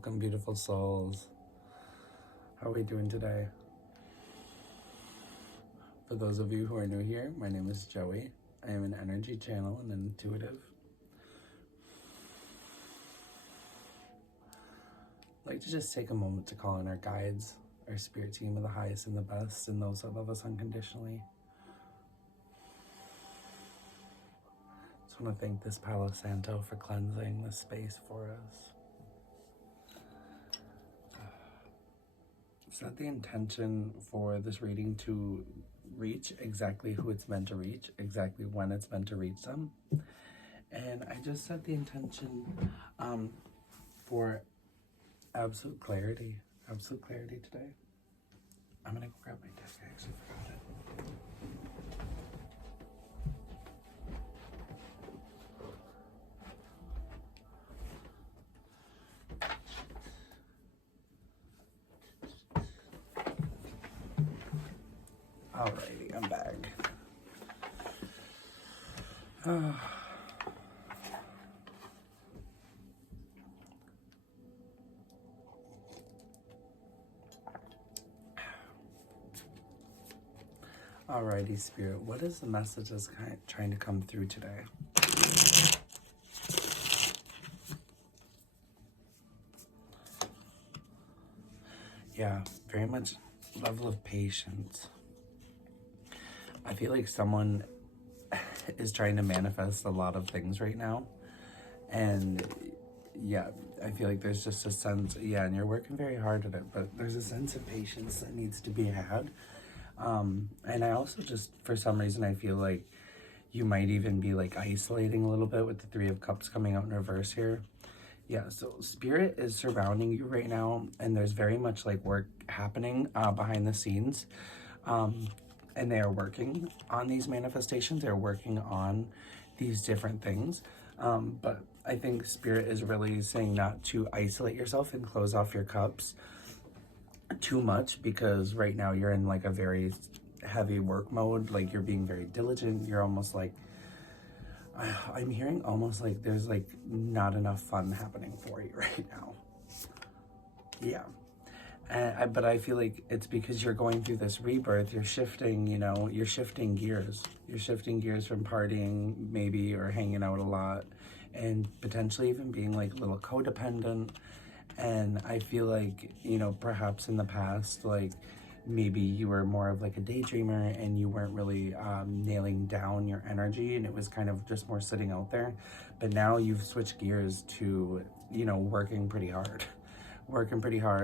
Welcome, beautiful souls. How are we doing today? For those of you who are new here, my name is Joey. I am an energy channel and an intuitive. I'd like to just take a moment to call in our guides, our spirit team of the highest and the best, and those that love us unconditionally. Just want to thank this Palo Santo for cleansing this space for us. Set the intention for this reading to reach exactly who it's meant to reach, exactly when it's meant to reach them. And I just set the intention for absolute clarity today. I'm gonna go grab my deck, I actually forgot it. Alrighty, I'm back. Alrighty, Spirit, what is the message that's trying to come through today? Yeah, very much level of patience. I feel like someone is trying to manifest a lot of things right now. And yeah, I feel like there's just a sense, and you're working very hard at it, but there's a sense of patience that needs to be had. And I also just, for some reason, I feel like you might even be like isolating a little bit with the Three of Cups coming out in reverse here. Yeah, so Spirit is surrounding you right now, and there's very much like work happening behind the scenes. And they are working on these manifestations. They're working on these different things. But I think Spirit is really saying not to isolate yourself and close off your cups too much, because right now you're in like a very heavy work mode. Like you're being very diligent. You're almost like, I'm hearing almost like there's like not enough fun happening for you right now. Yeah. But I feel like it's because you're going through this rebirth, you're shifting, you're shifting gears. You're shifting gears from partying maybe, or hanging out a lot, and potentially even being like a little codependent. And I feel like, perhaps in the past, like maybe you were more of like a daydreamer and you weren't really nailing down your energy, and it was kind of just more sitting out there. But now you've switched gears to, working pretty hard.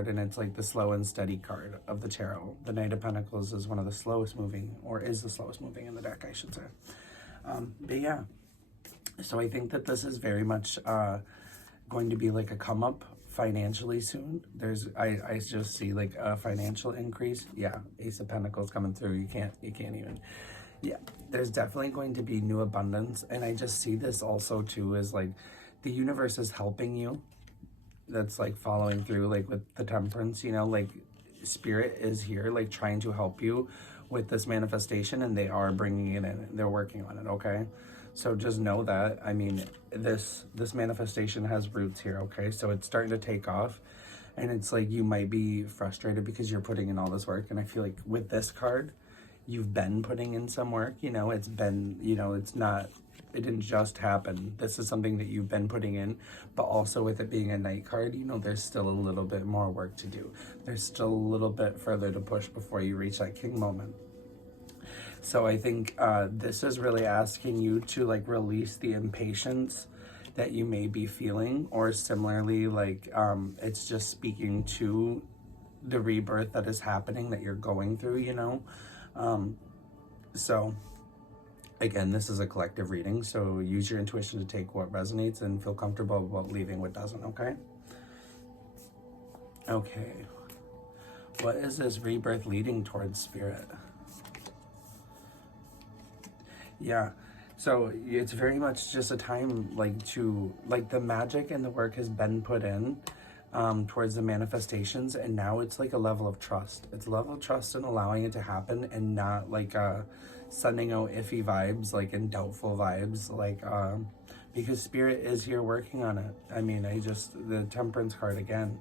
And it's like the slow and steady card of the tarot. The Knight of Pentacles is one of the slowest moving, or is the slowest moving in the deck, I should say. But yeah, so I think that this is very much going to be like a come up financially soon. I just see like a financial increase. Yeah, Ace of Pentacles coming through. You can't even. Yeah, there's definitely going to be new abundance. And I just see this also too as like the universe is helping you. That's like following through, like with the Temperance, like Spirit is here, like trying to help you with this manifestation, and they are bringing it in. They're working on it, okay? So just know that, I mean, this manifestation has roots here, okay? So it's starting to take off, and it's like you might be frustrated because you're putting in all this work, and I feel like with this card, you've been putting in some work, it's been, it didn't just happen. This is something that you've been putting in, but also with it being a Knight card, there's still a little bit more work to do. There's still a little bit further to push before you reach that King moment. So I think this is really asking you to like release the impatience that you may be feeling, or similarly, like it's just speaking to the rebirth that is happening, that you're going through, so again, this is a collective reading, so use your intuition to take what resonates and feel comfortable about leaving what doesn't, okay? Okay. What is this rebirth leading towards, Spirit? Yeah. So it's very much just a time like the magic and the work has been put in towards the manifestations, and now it's like a level of trust. It's a level of trust in allowing it to happen, and not like sending out iffy vibes, like, and doubtful vibes, like because Spirit is here working on it. I mean, the Temperance card again.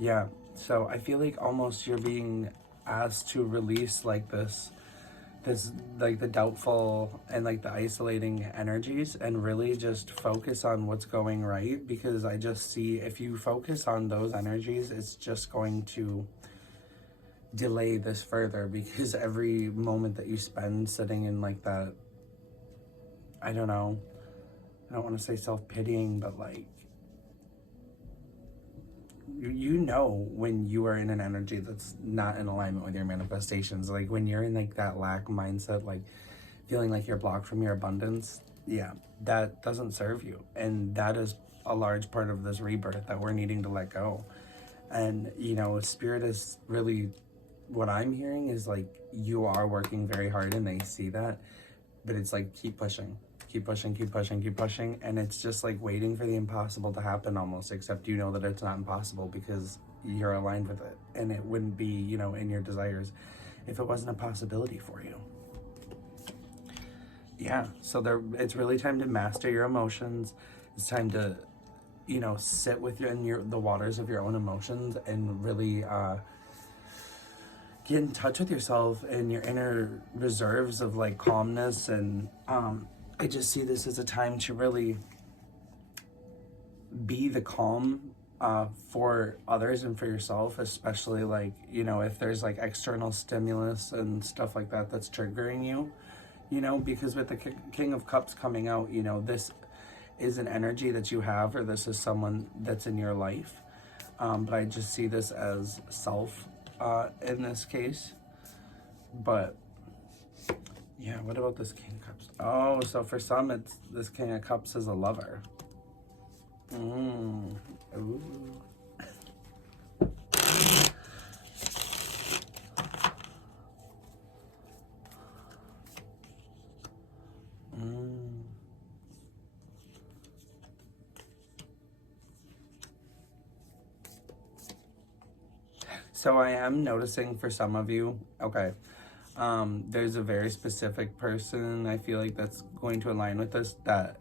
Yeah, so I feel like almost you're being asked to release like this like the doubtful and like the isolating energies and really just focus on what's going right, because I just see if you focus on those energies, it's just going to delay this further, because every moment that you spend sitting in like that, I don't know, I don't want to say self-pitying, but like, you know when you are in an energy that's not in alignment with your manifestations, like when you're in like that lack mindset, like feeling like you're blocked from your abundance, yeah, that doesn't serve you. And that is a large part of this rebirth that we're needing to let go. And you know, Spirit is really, what I'm hearing is like you are working very hard and they see that, but it's like keep pushing, keep pushing, keep pushing, keep pushing, and it's just like waiting for the impossible to happen almost, except you know that it's not impossible because you're aligned with it, and it wouldn't be, you know, in your desires if it wasn't a possibility for you. Yeah, so it's really time to master your emotions. It's time to, you know, sit with the waters of your own emotions and really get in touch with yourself and your inner reserves of like calmness. And I just see this as a time to really be the calm for others and for yourself, especially like, you know, if there's like external stimulus and stuff like that that's triggering you, you know, because with the King of Cups coming out, you know, this is an energy that you have, or this is someone that's in your life. But I just see this as self in this case. But yeah, what about this King of Cups? Oh, so for some, it's this King of Cups is a lover. Ooh. So I am noticing for some of you, okay, there's a very specific person I feel like that's going to align with this, that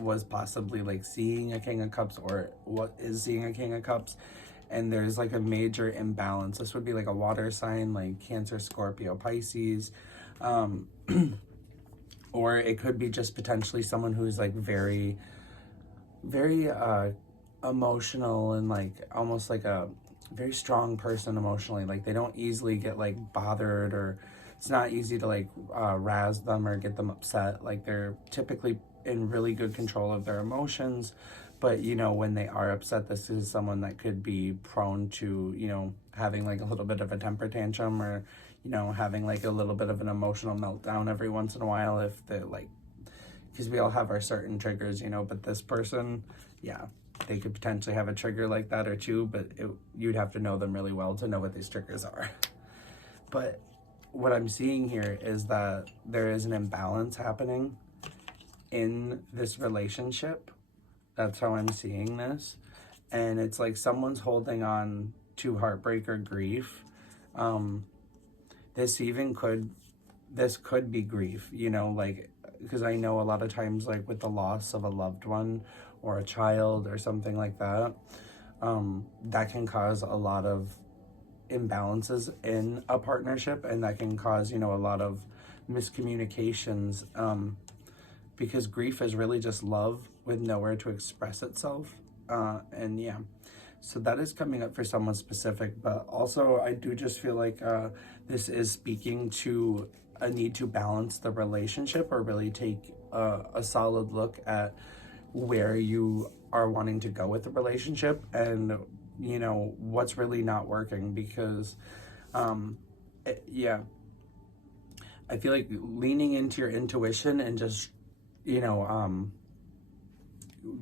was possibly like seeing a King of Cups, or what is seeing a King of Cups, and there's like a major imbalance. This would be like a water sign, like Cancer, Scorpio, Pisces, or it could be just potentially someone who's like very, very emotional, and like almost like a very strong person emotionally. Like they don't easily get like bothered, or it's not easy to like razz them or get them upset. Like they're typically in really good control of their emotions. But you know, when they are upset, this is someone that could be prone to, you know, having like a little bit of a temper tantrum, or, you know, having like a little bit of an emotional meltdown every once in a while, if they're like, because we all have our certain triggers, you know. But this person, yeah, they could potentially have a trigger like that or two, but you'd have to know them really well to know what these triggers are. But what I'm seeing here is that there is an imbalance happening in this relationship. That's how I'm seeing this. And it's like someone's holding on to heartbreak or grief. This could be grief, you know, like, because I know a lot of times, like with the loss of a loved one or a child or something like that, that can cause a lot of imbalances in a partnership, and that can cause, you know, a lot of miscommunications, because grief is really just love with nowhere to express itself. And yeah, so that is coming up for someone specific. But also I do just feel like this is speaking to a need to balance the relationship, or really take a solid look at where you are wanting to go with the relationship, and, you know, what's really not working. Because yeah, I feel like leaning into your intuition and just, you know,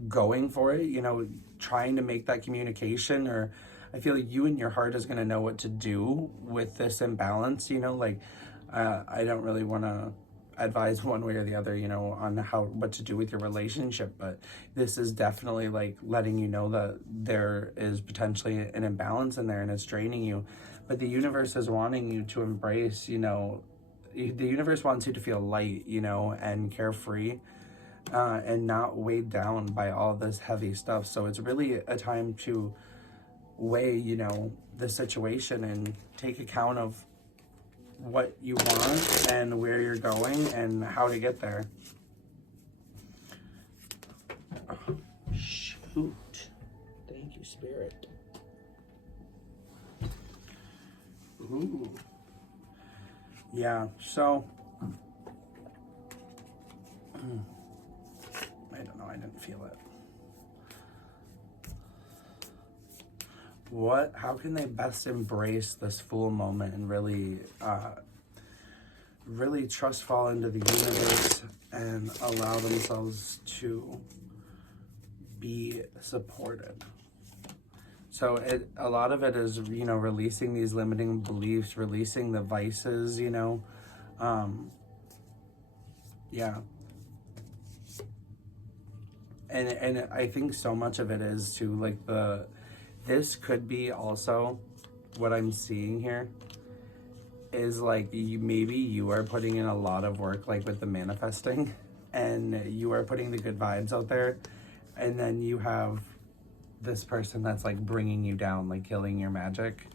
going for it, you know, trying to make that communication, or I feel like you and your heart is going to know what to do with this imbalance, you know. Like I don't really want to advise one way or the other, you know, on what to do with your relationship, but this is definitely like letting you know that there is potentially an imbalance in there and it's draining you. But the universe is wanting you to embrace, you know, the universe wants you to feel light, you know, and carefree. and not weighed down by all this heavy stuff. So it's really a time to weigh, you know, the situation and take account of what you want and where you're going and how to get there. Oh, shoot. Thank you, Spirit. Ooh. Yeah, so I don't know, I didn't feel it. How can they best embrace this Fool moment and really really trust fall into the universe and allow themselves to be supported? So a lot of it is, you know, releasing these limiting beliefs, releasing the vices, you know. Yeah. And I think so much of it is to like this could be also what I'm seeing here is like maybe you are putting in a lot of work like with the manifesting and you are putting the good vibes out there, and then you have this person that's like bringing you down, like killing your magic.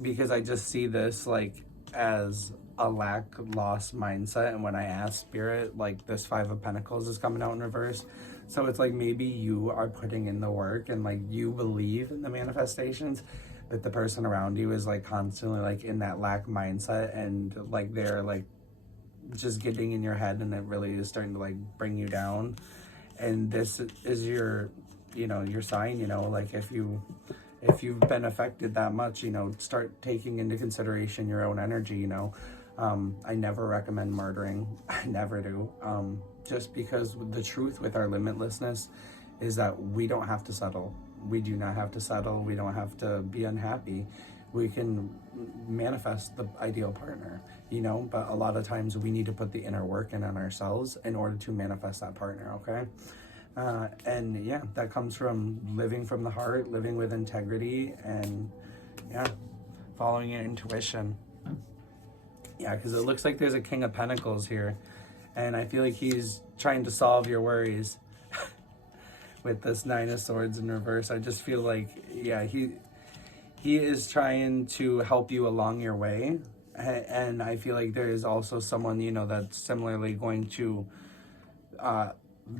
Because I just see this like as a loss mindset, and when I ask Spirit, like this Five of Pentacles is coming out in reverse. So it's like maybe you are putting in the work and like you believe in the manifestations, but the person around you is like constantly like in that lack mindset, and like they're like just getting in your head, and it really is starting to like bring you down. And this is your, you know, your sign, you know, like if you've been affected that much, you know, start taking into consideration your own energy, you know. I never recommend murdering. I never do. Just because the truth with our limitlessness is that we don't have to settle. We do not have to settle. We don't have to be unhappy. We can manifest the ideal partner, you know, but a lot of times we need to put the inner work in on ourselves in order to manifest that partner, okay? And yeah, that comes from living from the heart, living with integrity, and yeah, following your intuition. Yeah, because it looks like there's a King of Pentacles here, and I feel like he's trying to solve your worries with this Nine of Swords in reverse. I just feel like, yeah, he is trying to help you along your way, and I feel like there is also someone, you know, that's similarly going to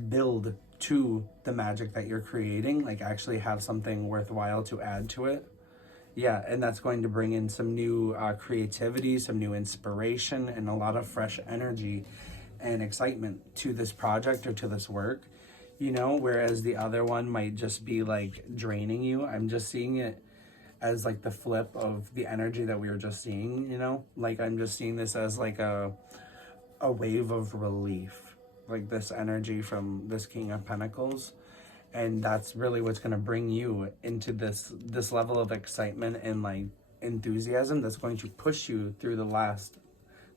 build to the magic that you're creating, like actually have something worthwhile to add to it. Yeah, and that's going to bring in some new creativity, some new inspiration, and a lot of fresh energy and excitement to this project or to this work, you know, whereas the other one might just be like draining you. I'm just seeing it as like the flip of the energy that we were just seeing, you know, like I'm just seeing this as like a wave of relief, like this energy from this King of Pentacles. And that's really what's going to bring you into this level of excitement and like enthusiasm that's going to push you through the last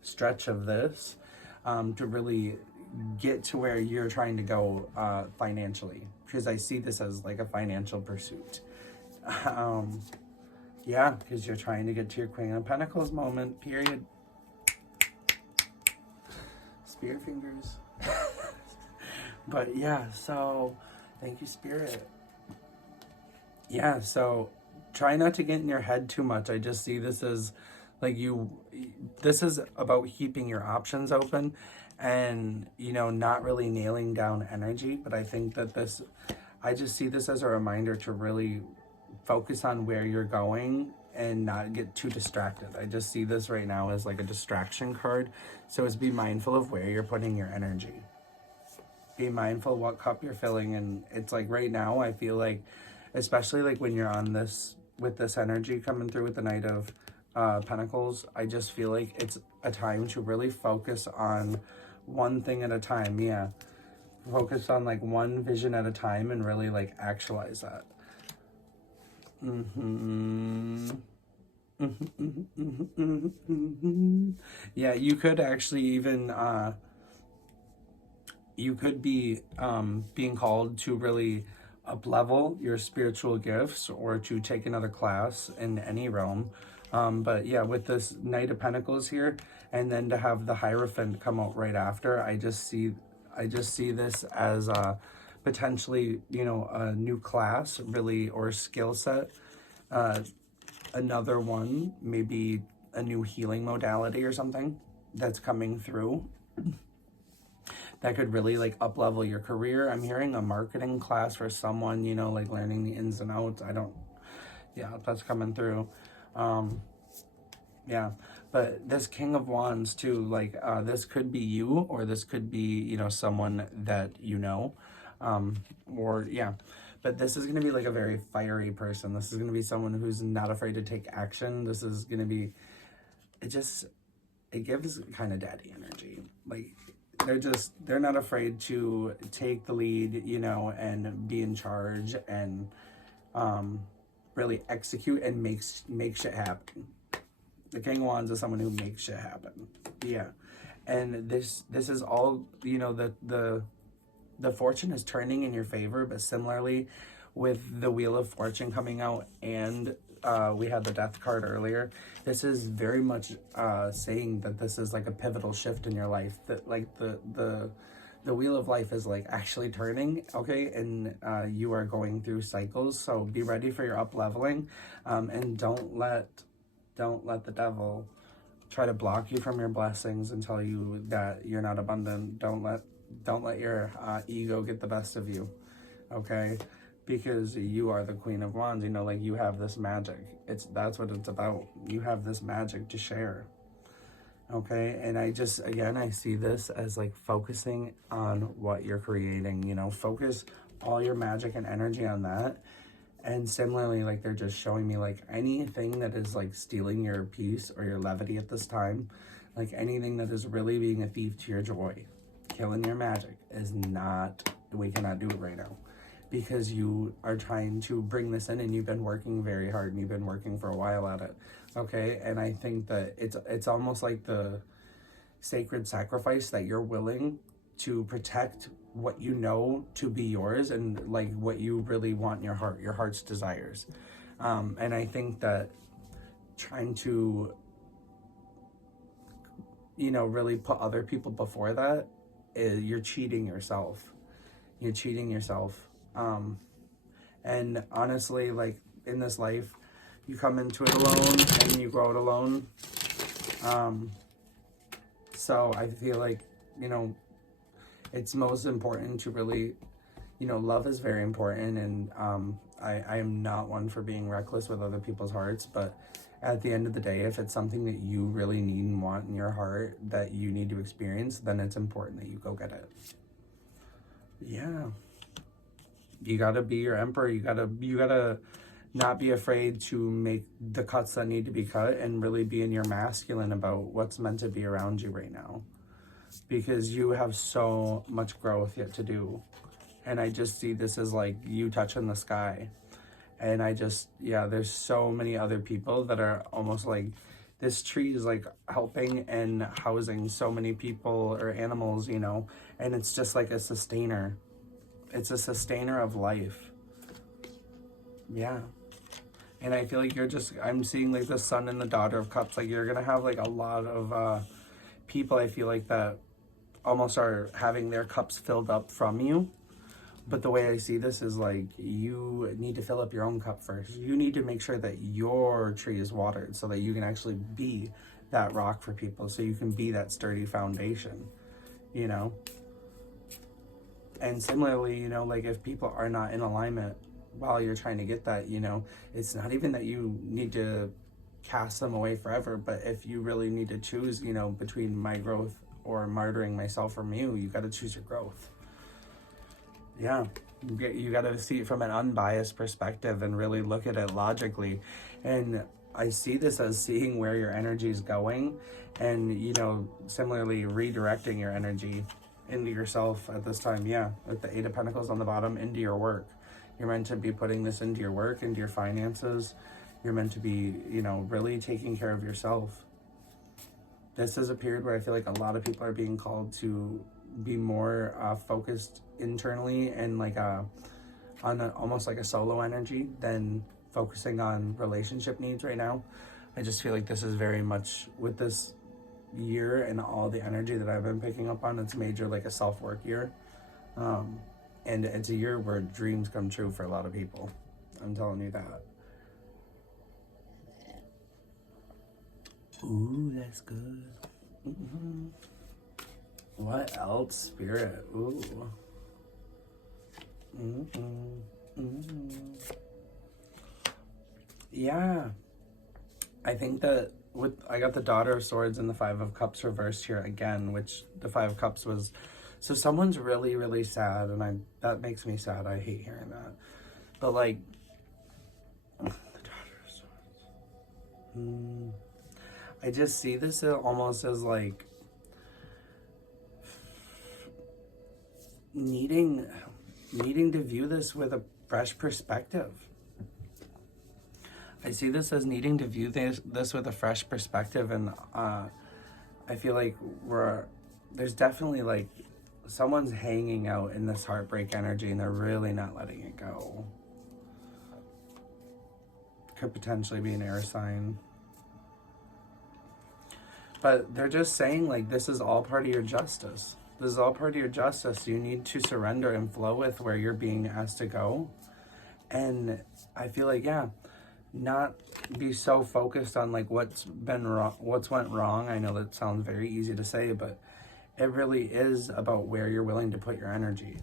stretch of this, to really get to where you're trying to go financially, because I see this as like a financial pursuit. Yeah, because you're trying to get to your Queen of Pentacles moment, period. Spirit fingers. But yeah, so thank you, Spirit. Yeah, so try not to get in your head too much. I just see this as like this is about keeping your options open and, you know, not really nailing down energy. But I think that I just see this as a reminder to really focus on where you're going and not get too distracted. I just see this right now as like a distraction card. So it's be mindful of where you're putting your energy. Be mindful what cup you're filling. And it's like right now, I feel like, especially like when you're on this, with this energy coming through with the Knight of Pentacles, I just feel like it's a time to really focus on one thing at a time. Yeah. Focus on like one vision at a time and really like actualize that. Yeah, you could actually even you could be being called to really up-level your spiritual gifts or to take another class in any realm. But yeah, with this Knight of Pentacles here, and then to have the Hierophant come out right after, I just see I just see this as potentially, you know, a new class, really, or skill set. Another one, maybe a new healing modality or something that's coming through that could really like up level your career. I'm hearing a marketing class for someone, you know, like learning the ins and outs. Yeah, that's coming through. Yeah, but this King of Wands too, like this could be you, or this could be, you know, someone that you know, or yeah, but this is going to be like a very fiery person. This is going to be someone who's not afraid to take action. This is going to be, it gives kind of daddy energy. Like they're not afraid to take the lead, you know, and be in charge and really execute and make shit happen. The King of Wands is someone who makes shit happen. Yeah. And this is all, you know, the fortune is turning in your favor, but similarly with the Wheel of Fortune coming out, and we had the Death card earlier, this is very much saying that this is like a pivotal shift in your life, that like the wheel of life is like actually turning, okay, and you are going through cycles, so be ready for your up leveling, and don't let the devil try to block you from your blessings and tell you that you're not abundant. Don't let your ego get the best of you, okay? Because you are the Queen of Wands, you know, like you have this magic. That's what it's about. You have this magic to share, okay? And I see this as like focusing on what you're creating, you know, focus all your magic and energy on that. And similarly, like they're just showing me like anything that is like stealing your peace or your levity at this time, like anything that is really being a thief to your joy, killing your magic is not, we cannot do it right now, because you are trying to bring this in and you've been working very hard and you've been working for a while at it, okay? And I think that it's almost like the sacred sacrifice that you're willing to protect what you know to be yours and like what you really want in your heart, your heart's desires. And I think that trying to, you know, really put other people before that, you're cheating yourself. You're cheating yourself. And honestly, like in this life, you come into it alone and you go out alone. So I feel like, you know, it's most important to really, you know, love is very important. And I am not one for being reckless with other people's hearts, but at the end of the day, if it's something that you really need and want in your heart that you need to experience, then it's important that you go get it. Yeah. You gotta be your emperor. You gotta not be afraid to make the cuts that need to be cut and really be in your masculine about what's meant to be around you right now. Because you have so much growth yet to do. And I just see this as like you touching the sky. And there's so many other people that are almost like, this tree is like helping and housing so many people or animals, you know, and it's just like a sustainer. It's a sustainer of life. Yeah. And I feel like I'm seeing like the Sun and the Daughter of Cups. Like you're going to have like a lot of people, I feel like, that almost are having their cups filled up from you. But the way I see this is like, you need to fill up your own cup first. You need to make sure that your tree is watered so that you can actually be that rock for people. So you can be that sturdy foundation, you know? And similarly, you know, like if people are not in alignment while you're trying to get that, you know, it's not even that you need to cast them away forever, but if you really need to choose, you know, between my growth or martyring myself from you got to choose your growth. Yeah, you got to see it from an unbiased perspective and really look at it logically. And I see this as seeing where your energy is going and, you know, similarly redirecting your energy into yourself at this time. Yeah, with the Eight of Pentacles on the bottom, into your work. You're meant to be putting this into your work, into your finances. You're meant to be, you know, really taking care of yourself. This is a period where I feel like a lot of people are being called to be more focused internally and like on almost like a solo energy than focusing on relationship needs right now. I just feel like this is very much with this year and all the energy that I've been picking up on, it's major like a self-work year. And it's a year where dreams come true for a lot of people. I'm telling you that. Ooh, that's good. Mm-hmm. What else, Spirit? Ooh. Mm-hmm. Mm-hmm. Yeah. I think that I got the Daughter of Swords and the Five of Cups reversed here again, which the Five of Cups was, so someone's really, really sad, and that makes me sad. I hate hearing that. But like, the Daughter of Swords. I just see this almost as like needing to view this with a fresh perspective. I see this as needing to view this with a fresh perspective, and I feel like there's definitely like someone's hanging out in this heartbreak energy, and they're really not letting it go. Could potentially be an air sign. But they're just saying like this is all part of your justice. This is all part of your justice. You need to surrender and flow with where you're being asked to go. And I feel like, yeah, not be so focused on like what's been wrong, what's went wrong. I know that sounds very easy to say, but it really is about where you're willing to put your energy.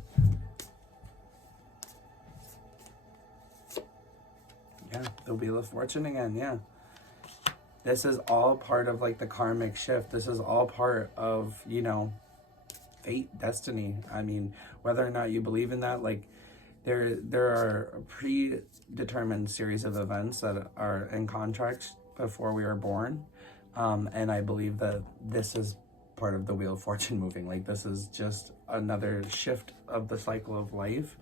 Yeah, the Wheel of Fortune again, yeah. This is all part of like the karmic shift. This is all part of, you know, fate, destiny. I mean, whether or not you believe in that, like there are a predetermined series of events that are in contract before we were born. And I believe that this is part of the Wheel of Fortune moving. Like this is just another shift of the cycle of life.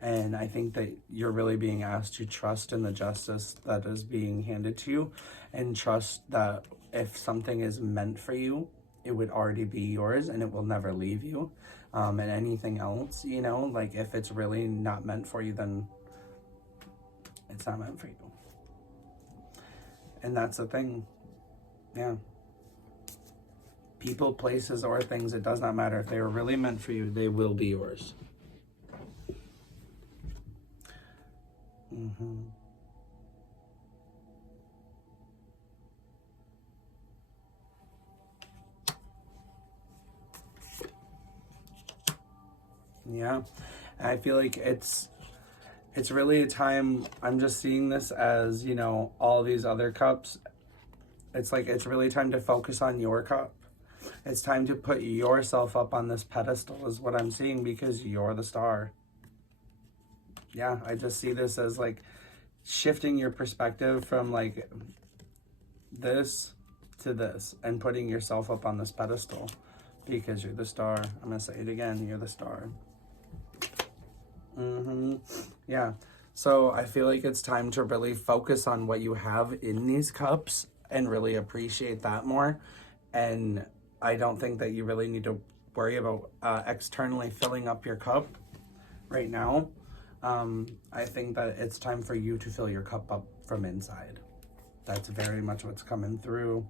And I think that you're really being asked to trust in the justice that is being handed to you, and trust that if something is meant for you, it would already be yours and it will never leave you. And anything else, you know, like if it's really not meant for you, then it's not meant for you. And that's the thing. Yeah. People, places, or things, it does not matter. If they were really meant for you, they will be yours. Mm-hmm. Yeah, I feel like it's really a time. I'm just seeing this as, you know, all these other cups. It's like it's really time to focus on your cup. It's time to put yourself up on this pedestal is what I'm seeing, because you're the star. Yeah, I just see this as like shifting your perspective from like this to this and putting yourself up on this pedestal because you're the star. I'm gonna say it again, you're the star. Yeah, so I feel like it's time to really focus on what you have in these cups and really appreciate that more. And I don't think that you really need to worry about externally filling up your cup right now. I think that it's time for you to fill your cup up from inside. That's very much what's coming through.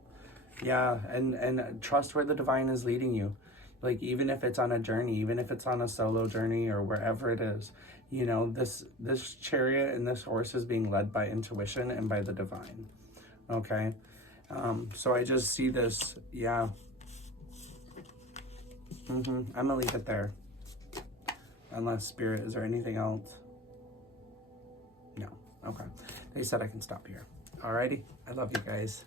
Yeah, and trust where the divine is leading you. Like, even if it's on a journey, even if it's on a solo journey or wherever it is, you know, this chariot and this horse is being led by intuition and by the divine. Okay? So I just see this, yeah. I'm gonna leave it there. Unless, Spirit, is there anything else? No. Okay. They said I can stop here. Alrighty. I love you guys.